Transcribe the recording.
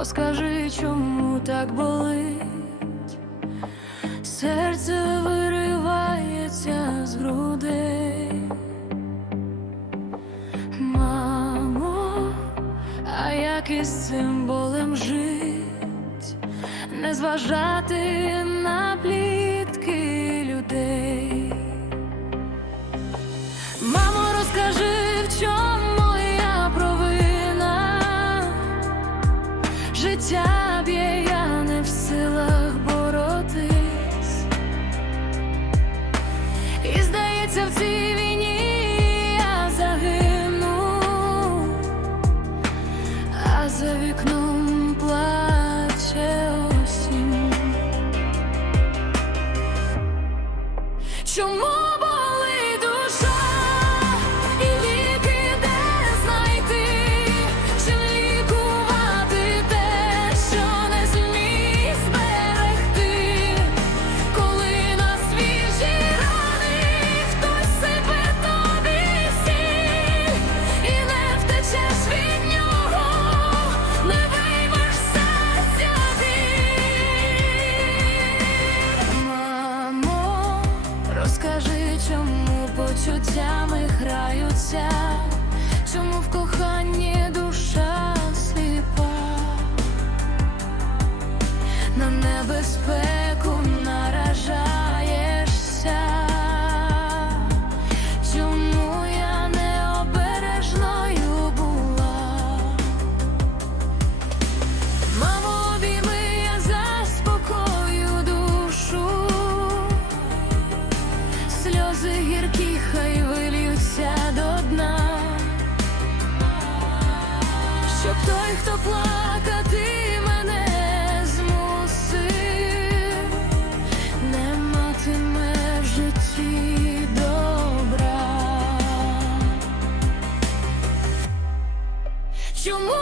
розкажи, чому так болить. Серце виривається з грудей. Мамо, а як із цим болем жить, не зважати на плітки людей. А за вікном плаче осінь. Чому розкажи, чому почуттями граються, чому в коханні душа сліпа, на небезпеку наражаєшся, хто плакати мене змусив, не матиме житті добра. Чому